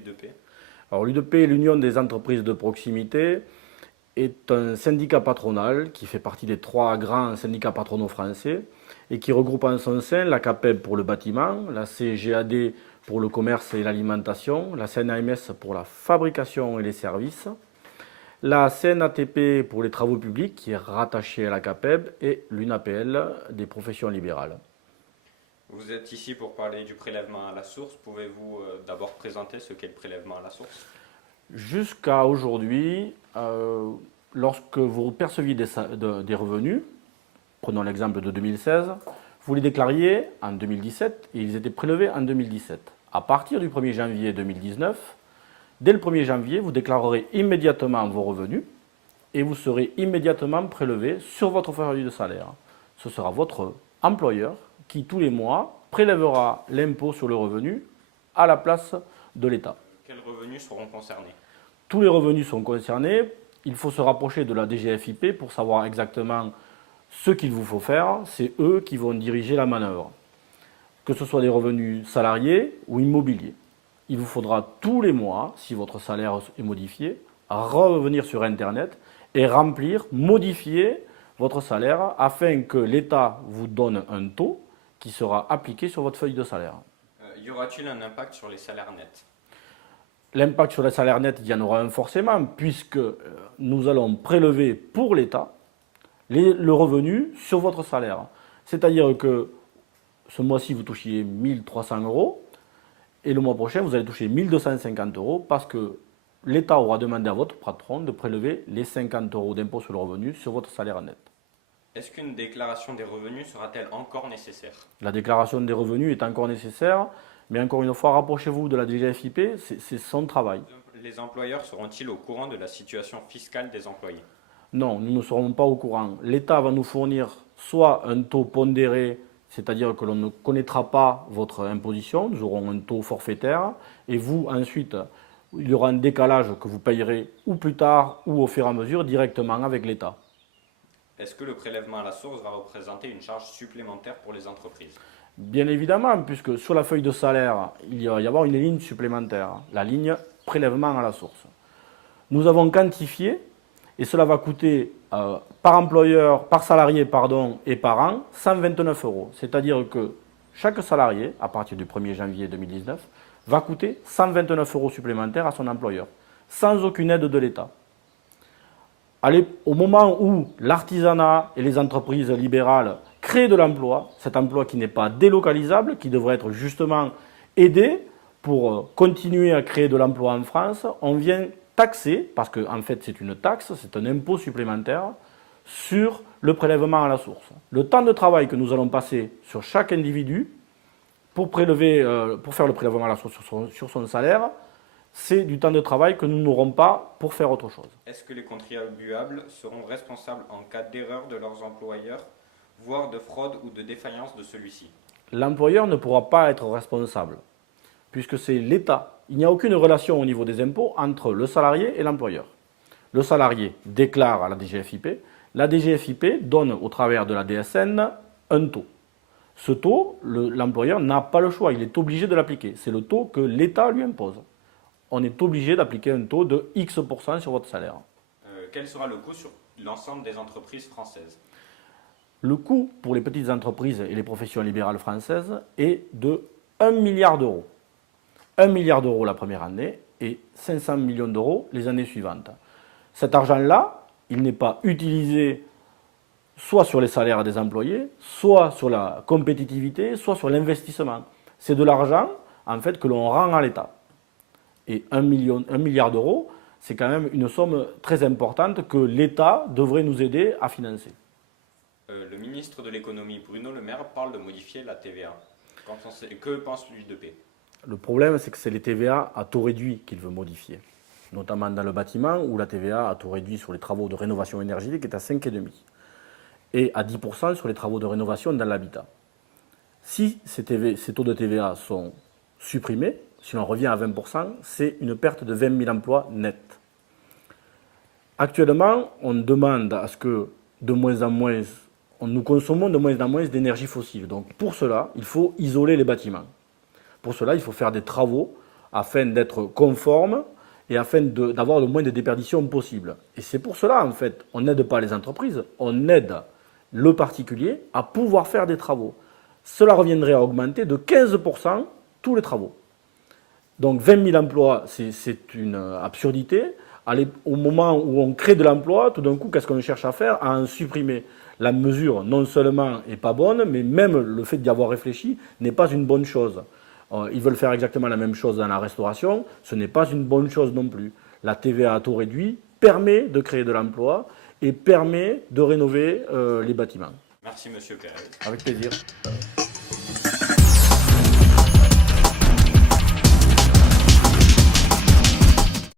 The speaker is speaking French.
l'U2P? Alors l'UDP, l'Union des entreprises de proximité, est un syndicat patronal qui fait partie des trois grands syndicats patronaux français et qui regroupe en son sein la CAPEB pour le bâtiment, la CGAD pour le commerce et l'alimentation, la CNAMS pour la fabrication et les services, la CNATP pour les travaux publics qui est rattachée à la CAPEB et l'UNAPL des professions libérales. Vous êtes ici pour parler du prélèvement à la source. Pouvez-vous d'abord présenter ce qu'est le prélèvement à la source? Jusqu'à aujourd'hui, lorsque vous perceviez des revenus, prenons l'exemple de 2016, vous les déclariez en 2017 et ils étaient prélevés en 2017. À partir du 1er janvier 2019, dès le 1er janvier, vous déclarerez immédiatement vos revenus et vous serez immédiatement prélevé sur votre feuille de salaire. Ce sera votre employeur qui, tous les mois, prélèvera l'impôt sur le revenu à la place de l'État. Quels revenus seront concernés? Tous les revenus sont concernés. Il faut se rapprocher de la DGFiP pour savoir exactement ce qu'il vous faut faire. C'est eux qui vont diriger la manœuvre. Que ce soit des revenus salariés ou immobiliers. Il vous faudra tous les mois, si votre salaire est modifié, revenir sur Internet et remplir, modifier votre salaire afin que l'État vous donne un taux qui sera appliqué sur votre feuille de salaire. Y aura-t-il un impact sur les salaires nets? L'impact sur les salaires nets, il y en aura un forcément, puisque nous allons prélever pour l'État le revenu sur votre salaire. C'est-à-dire que ce mois-ci, vous touchiez 1 300 euros, et le mois prochain, vous allez toucher 1 250 euros, parce que l'État aura demandé à votre patron de prélever les 50 euros d'impôt sur le revenu sur votre salaire net. Est-ce qu'une déclaration des revenus sera-t-elle encore nécessaire? La déclaration des revenus est encore nécessaire, mais encore une fois, rapprochez-vous de la DGFiP, c'est son travail. Les employeurs seront-ils au courant de la situation fiscale des employés? Non, nous ne serons pas au courant. L'État va nous fournir soit un taux pondéré, c'est-à-dire que l'on ne connaîtra pas votre imposition, nous aurons un taux forfaitaire, et vous, ensuite, il y aura un décalage que vous payerez ou plus tard ou au fur et à mesure directement avec l'État. Est-ce que le prélèvement à la source va représenter une charge supplémentaire pour les entreprises? Bien évidemment, puisque sur la feuille de salaire, il va y avoir une ligne supplémentaire, la ligne prélèvement à la source. Nous avons quantifié, et cela va coûter par employeur, par salarié et par an, 129 euros. C'est-à-dire que chaque salarié, à partir du 1er janvier 2019, va coûter 129 euros supplémentaires à son employeur, sans aucune aide de l'État. Au moment où l'artisanat et les entreprises libérales créent de l'emploi, cet emploi qui n'est pas délocalisable, qui devrait être justement aidé pour continuer à créer de l'emploi en France, on vient taxer, parce qu'en fait c'est une taxe, c'est un impôt supplémentaire, sur le prélèvement à la source. Le temps de travail que nous allons passer sur chaque individu pour faire le prélèvement à la source sur son salaire, c'est du temps de travail que nous n'aurons pas pour faire autre chose. Est-ce que les contribuables seront responsables en cas d'erreur de leurs employeurs, voire de fraude ou de défaillance de celui-ci? L'employeur ne pourra pas être responsable, puisque c'est l'État. Il n'y a aucune relation au niveau des impôts entre le salarié et l'employeur. Le salarié déclare à la DGFiP, la DGFiP donne au travers de la DSN un taux. Ce taux, l'employeur n'a pas le choix, il est obligé de l'appliquer. C'est le taux que l'État lui impose. On est obligé d'appliquer un taux de X% sur votre salaire. Quel sera le coût sur l'ensemble des entreprises françaises? Le coût pour les petites entreprises et les professions libérales françaises est de 1 milliard d'euros. 1 milliard d'euros la première année et 500 millions d'euros les années suivantes. Cet argent-là, il n'est pas utilisé soit sur les salaires des employés, soit sur la compétitivité, soit sur l'investissement. C'est de l'argent en fait, que l'on rend à l'État. Et 1 milliard d'euros, c'est quand même une somme très importante que l'État devrait nous aider à financer. Le ministre de l'économie, Bruno Le Maire, parle de modifier la TVA. Que pense l'U2P? Le problème, c'est que c'est les TVA à taux réduit qu'il veut modifier, notamment dans le bâtiment, où la TVA à taux réduit sur les travaux de rénovation énergétique est à 5,5% et à 10% sur les travaux de rénovation dans l'habitat. Si ces taux de TVA sont supprimés, si l'on revient à 20%, c'est une perte de 20 000 emplois nets. Actuellement, on demande à ce que nous consommons de moins en moins d'énergie fossile. Donc pour cela, il faut isoler les bâtiments. Pour cela, il faut faire des travaux afin d'être conforme et afin d'avoir le moins de déperditions possible. Et c'est pour cela, en fait, on n'aide pas les entreprises, on aide le particulier à pouvoir faire des travaux. Cela reviendrait à augmenter de 15% tous les travaux. Donc 20 000 emplois, c'est une absurdité. Au moment où on crée de l'emploi, tout d'un coup, qu'est-ce qu'on cherche à faire? À en supprimer. La mesure, non seulement n'est pas bonne, mais même le fait d'y avoir réfléchi n'est pas une bonne chose. Ils veulent faire exactement la même chose dans la restauration, ce n'est pas une bonne chose non plus. La TVA à taux réduit permet de créer de l'emploi et permet de rénover les bâtiments. Merci Monsieur Pérez. Avec plaisir.